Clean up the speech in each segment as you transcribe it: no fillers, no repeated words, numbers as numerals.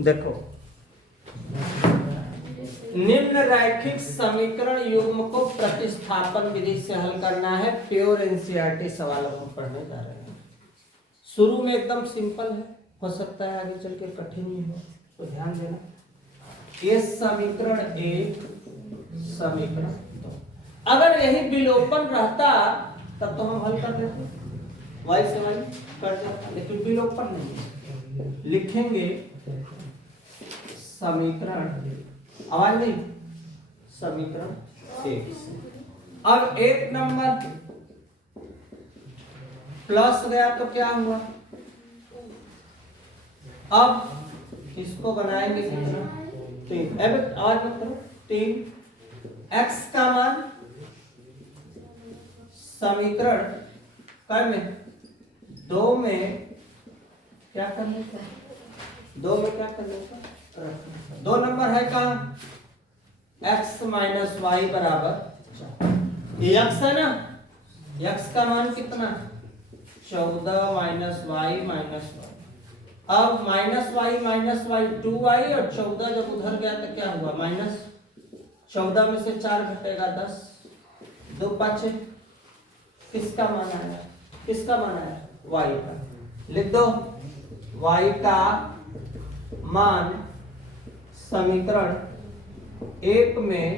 देखो निम्न रैखिक समीकरण युग्म को प्रतिस्थापन विधि से हल करना है। प्योर एनसीईआरटी सवालों को पढ़ने जा रहे हैं। शुरू में एकदम सिंपल है, हो सकता है आगे चल के कठिन ही हो, तो ध्यान देना। ये समीकरण 1, समीकरण 2, अगर यही विलोपन रहता तब तो हम हल कर देते, y से y कर देते, लेकिन विलोपन नहीं है। लिखेंगे समीकरण, आवाज नहीं, समीकरण 1 से। अब 1 नंबर प्लस गया तो क्या हुआ, अब इसको बनाएंगे कितना, 3। अब आवाज मत करो, 3 x का मान समीकरण क में 2 में क्या करने का, 2 में क्या करने का, 2 नंबर है कहाँ, x माइनस वाई बराबर 4। ये x है ना, x का मान कितना, 14 माइनस वाई माइनस वाई। अब माइनस वाई 2y, और 14 जब उधर गया तो क्या हुआ, माइनस 14 में से 4 घटेगा 10, 2 5, किसका मान आया, किसका मान आया, y का। लिख दो y का मान समीकरण 1 में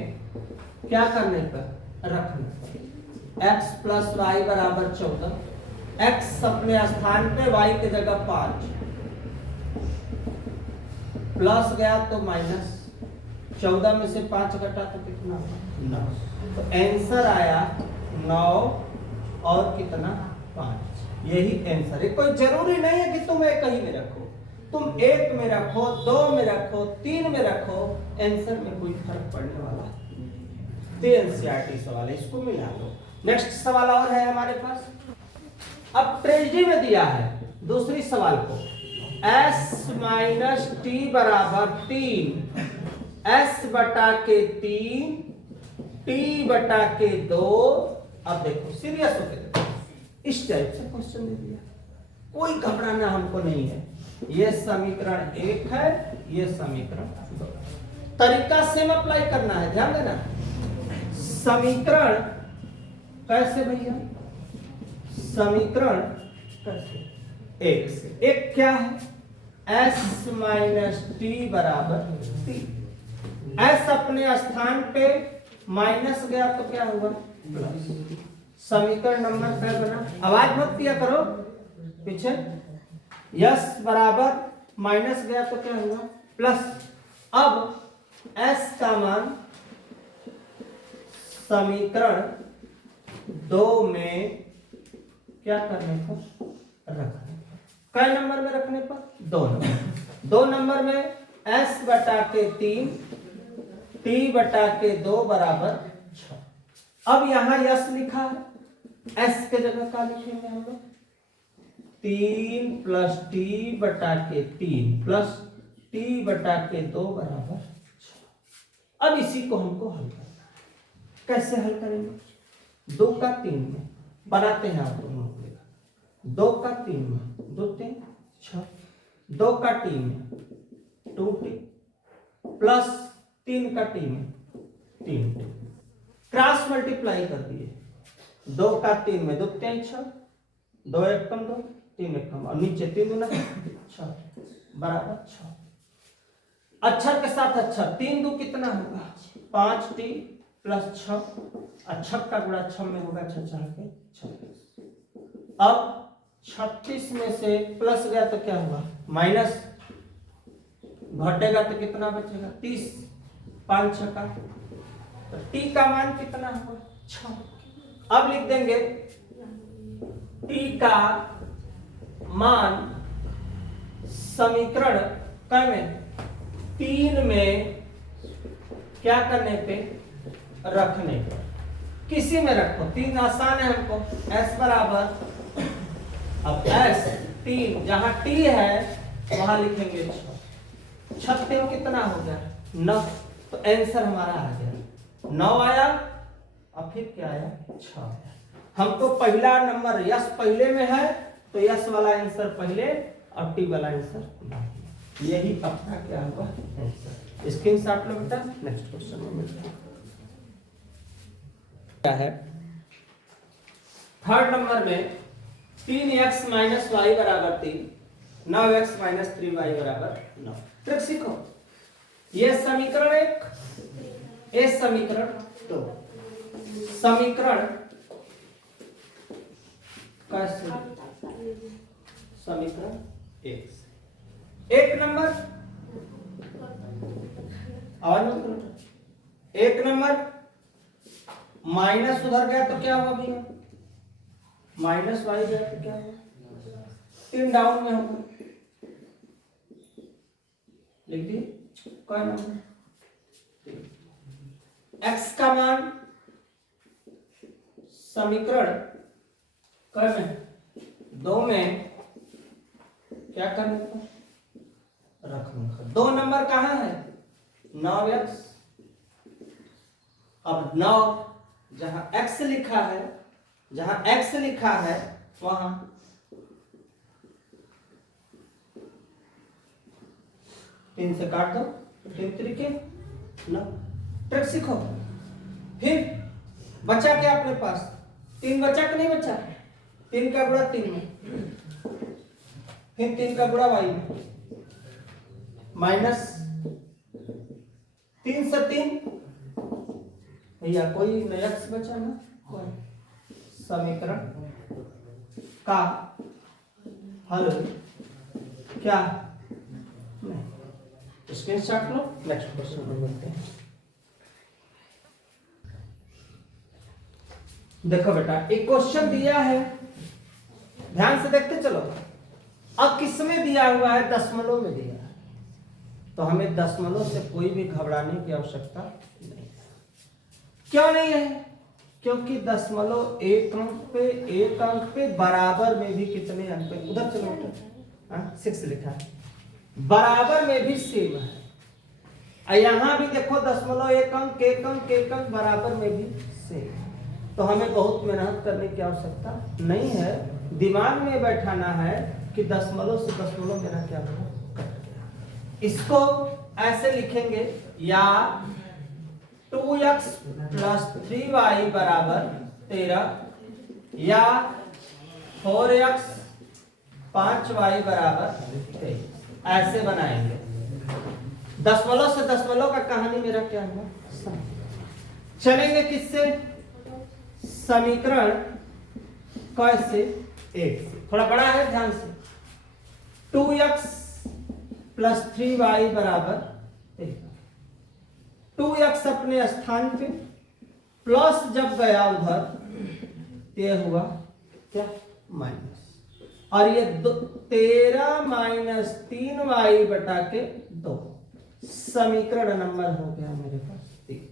क्या करने पर, रखने पर। x प्लस वाई बराबर 14, x अपने स्थान पे y की जगह 5, प्लस गया तो माइनस, 14 में से 5 घटा तो कितना, 9। तो आंसर आया 9 और कितना, 5। यही आंसर है। कोई जरूरी नहीं है कि तुम एक ही में रखो, तुम 1 में रखो, 2 में रखो, 3 में रखो, आंसर में कोई फर्क पड़ने वाला नहीं। एनसीईआरटी सवाल है, इसको मिला लो। नेक्स्ट सवाल और है हमारे पास। अब ट्रेजेडी में दिया है दूसरी सवाल को, s माइनस टी बराबर 3, s बटा के 3, t बटा के 2। अब देखो सीरियस होके देखो, इस टाइप से क्वेश्चन दे दिया, कोई घबराना हमको नहीं है। ये समीकरण 1 है, ये समीकरण 2, तरीका सेम अप्लाई करना है, ध्यान देना। समीकरण कैसे भैया, समीकरण कैसे, 1 से। 1 क्या है, s माइनस टी बराबर 3। s अपने स्थान पे माइनस गया तो क्या हुआ, प्लस। समीकरण नंबर क्या बना, आवाज मत दिया करो पीछे। s बराबर माइनस गया तो क्या हुआ, प्लस। अब s का मान समीकरण 2 में क्या करने पर, रखने पर। कै नंबर में रखने पर, 2 नंबर। 2 नंबर में s बटा के 3, t बटा के 2 बराबर 6। अब यहां यस लिखा है, s के जगह क्या लिखेंगे हम लोग, 3 प्लस टी बटा के 3 प्लस टी बटा के 2 बराबर 6। अब इसी को हमको हल करना है। कैसे हल करेंगे, 2 का 3 में बनाते हैं आप दोनों, 2 का 3 में 2 3 6, 2 का t में 2t प्लस 3 का t में 3t, क्रॉस मल्टीप्लाई कर दिए। 2 का 3 में 2 3 6, 2 1 कम 2, 3 1 कम, और नीचे 3 दूना 6 बराबर 6। अक्षर के साथ अक्षर, 3 2 कितना होगा, 5t प्लस 6, अक्षर का गुणा 6 में होगा 6 4 के 36। अब 36 में से प्लस गया तो क्या हुआ, माइनस, घटेगा तो कितना बचेगा, 30, 5 6 का, तो t का मान कितना हुआ, 6। अब लिख देंगे t का मान समीकरण क में 3 में क्या करने पे, रखने पे। किसी में रखो, 3 आसान है हमको, s बराबर, अब s 3 जहां t है वहां लिखेंगे 6, 6 3 कितना हो गया, 9। तो आंसर हमारा आ गया 9 आया, और फिर क्या आया, 6 आया। हमको पहला नंबर यस पहले में है, तो यस वाला आंसर पहले और टी वाला आंसर बाद में। यही अपना क्या हुआ आंसर। स्क्रीनशॉट लो बेटा, नेक्स्ट क्वेश्चन में मिलते हैं। क्या है थर्ड नंबर में 3x माइनस वाई बराबर 3, 9x माइनस 3y बराबर 9। ट्रिक सीखो। ये समीकरण 1, ये समीकरण 2। समीकरण कैसे? समीकरण 1 एक नंबर और एक नंबर माइनस उधर गया तो क्या हुआ भैया? माइनस वाई गया तो क्या हुआ? 3 डाउन में होगा। लिख दी क्या नंबर? x का मान समीकरण क में 2 में क्या करने का? रखने का। 2 नंबर कहाँ है? 9x। अब 9 जहां x लिखा है, जहां x लिखा है वहां 3 से काट दो, 3 तरीके 9। ट्रिक सीखो। फिर बचा क्या अपने पास? 3 बचा कि नहीं बचा? 3 का गुणा 3 में, फिर 3 का गुणा y में, माइनस 3 से 3 भैया कोई नया x बचा ना? कोई समीकरण का हल क्या नहीं। स्क्रीनशॉट लो, नेक्स्ट क्वेश्चन में मिलते हैं। देखो बेटा एक क्वेश्चन दिया है, ध्यान से देखते चलो। अब किसमें दिया हुआ है? दशमलव में दिया है, तो हमें दशमलव से कोई भी घबराने की आवश्यकता नहीं। क्यों नहीं है? क्योंकि दशमलव एक अंक पे बराबर में भी कितने अंक पे? उधर चलो बेटा, 6 लिखा है, बराबर में भी सेम है। यहां भी देखो दशमलव एक अंक बराबर में भी सेम। तो हमें बहुत मेहनत करने की आवश्यकता नहीं है, दिमाग में बैठाना है कि दशमलव से दशमलव मेरा क्या होगा। इसको ऐसे लिखेंगे, या 2x प्लस 3y बराबर 13, या 4x 5y बराबर 23, ऐसे बनाएंगे। दशमलव से दशमलव का कहानी मेरा क्या हुआ? चलेंगे किससे? समीकरण कैसे? 1 से। थोड़ा बड़ा है, ध्यान से। 2x प्लस 3y बराबर 13। 2x अपने स्थान पे, प्लस जब गया उधर ये हुआ क्या? माइनस। और ये 13 माइनस 3y बटा के 2, समीकरण नंबर हो गया मेरे पास 3।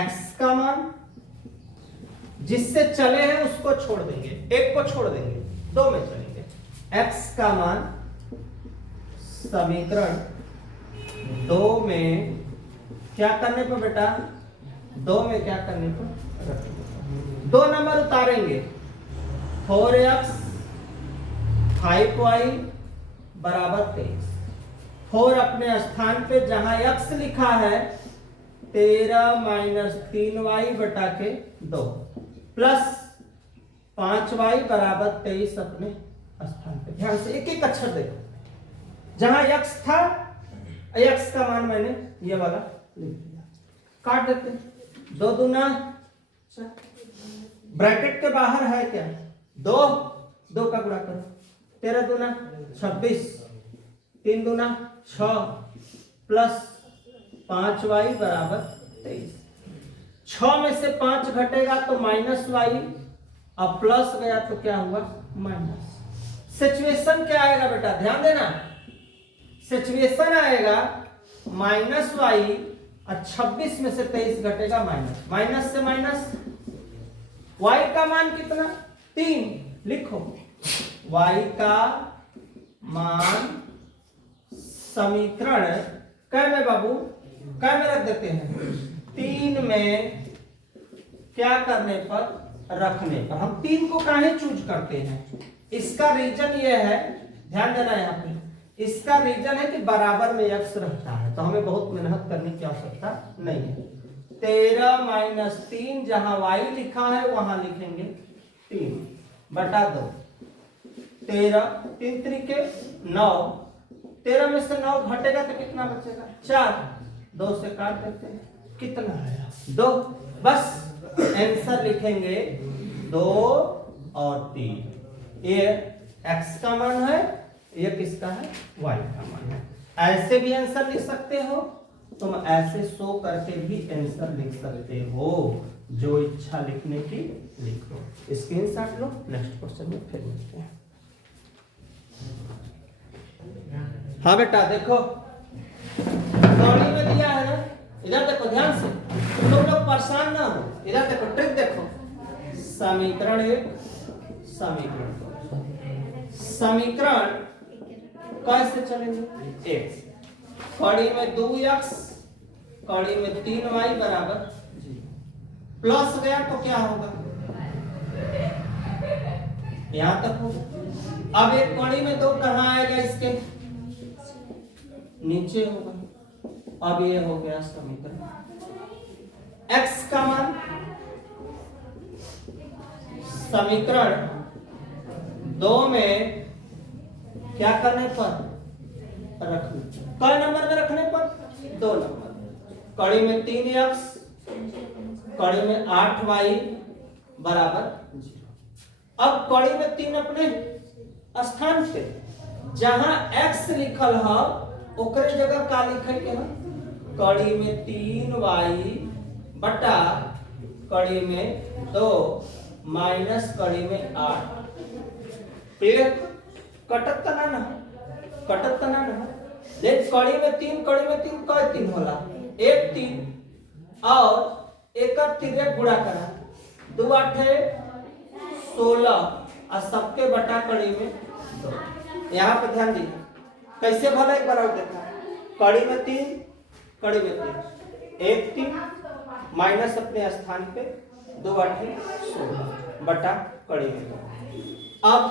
x का मान जिससे चले हैं उसको छोड़ देंगे, एक को छोड़ देंगे, 2 में चलेंगे। x का मान समीकरण 2 में क्या करने पर बेटा? 2 में क्या करने पर? 2 नंबर उतारेंगे। 4x 5y बराबर 23। 4 अपने स्थान पे जहां x लिखा है 13 माइनस 3y बटा के 2, प्लस 5y बराबर 23 अपने स्थान पे। ध्यान से एक एक अक्षर देखो। जहां x था, x का मान मैंने ये वाला लिख दिया, काट देते। 2 दूना, ब्रैकेट के बाहर है क्या? 2 का गुणा करो, 13 दूना 26, 3 दूना 6, प्लस 5y बराबर 23। 6 में से 5 घटेगा तो माइनस y, अब प्लस गया तो क्या हुआ? माइनस। सिचुएशन क्या आएगा बेटा? ध्यान देना, सिचुएशन आएगा माइनस y, और 26 में से 23 घटेगा माइनस, माइनस से माइनस। y का मान कितना? 3 लिखो। y का मान समीकरण कै में बाबू? कै में रख देते हैं? 3 में क्या करने पर? रखने पर। हम 3 को काहे चूज करते हैं? इसका रीजन ये है, ध्यान देना यहाँ पे, इसका रीजन है कि बराबर में x रहता है, तो हमें बहुत मेहनत करने की आवश्यकता नहीं है। 13 माइनस 3, जहां y लिखा है वहां लिखेंगे 3 बटा 2। 13 3 त्रिके 9, 13 में से 9 घटेगा तो कितना बचेगा? 4, 2 से काट देते हैं, कितना आया? 2। बस आंसर लिखेंगे 2 और 3। ये x का मान है, ये किसका है? y का मान है। ऐसे भी आंसर लिख सकते हो, तुम ऐसे शो करके भी आंसर लिख सकते हो, जो इच्छा लिखने की लिखो। स्क्रीनशॉट लो, नेक्स्ट क्वेश्चन में फिर मिलते हैं। हाँ बेटा देखो, कौड़ी में दिया है ना, इधर देखो ध्यान से, तुम लोग परेशान ना हो, इधर देखो ट्रिक देखो। समीकरण 1, समीकरण 2, समीकरण कैसे चलेंगे? x, कौड़ी में 2x, कौड़ी में 3y बराबर 0। प्लस गया तो क्या होगा? यहां तक होगा। अब एक कौड़ी में 2 कहां आएगा? इसके नीचे होगा। अब ये हो गया समीकरण। x का मान समीकरण 2 में क्या करने पर रखने? कौन नंबर में रखने पर? 2 नंबर। कड़ी में 3x, कड़ी में 8y बराबर 0। अब कड़ी में 3 अपने स्थान पे, जहां x लिखल है ओकरे जगह का लिखे के है? कड़ी में 3y बटा कड़ी में 2 माइनस कड़ी में 8। कटत तना ना, कटत तना ना। देख कड़ी में 3, कड़ी में 3 कई 3 होला? 1 3 और एक 3 गुणा करा, 2 8 16 और सबके बटा कड़ी में 2। यहाँ पे ध्यान दीजिए कैसे भला, एक बार और देखना। कड़ी में 3, कड़ी में 3, 1 3 माइनस अपने स्थान पे 2 8 16 बटा कड़ी में 2। अब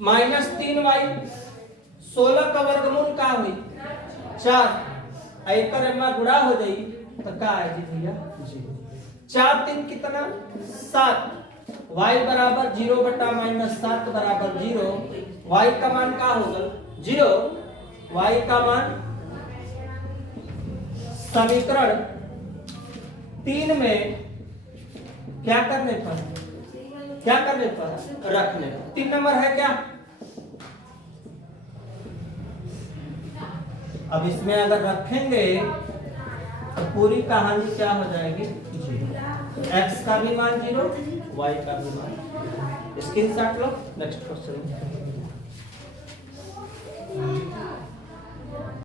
माइनस 3y, 16 का वर्गमूल का हुई 4, एक गुणा हो जाई तो का आएगी भैया? 0। 4 3 कितना? 7। y बराबर 0 बटा माइनस 7 बराबर 0। y का मान का होगा? 0। y का मान समीकरण 3 में क्या करने पर? क्या करने पर? रखने पर। 3 नंबर है क्या? अब इसमें अगर रखेंगे तो पूरी कहानी क्या हो जाएगी? 0। x का भी मान 0, y का भी मान। स्क्रीनशॉट लो, नेक्स्ट क्वेश्चन।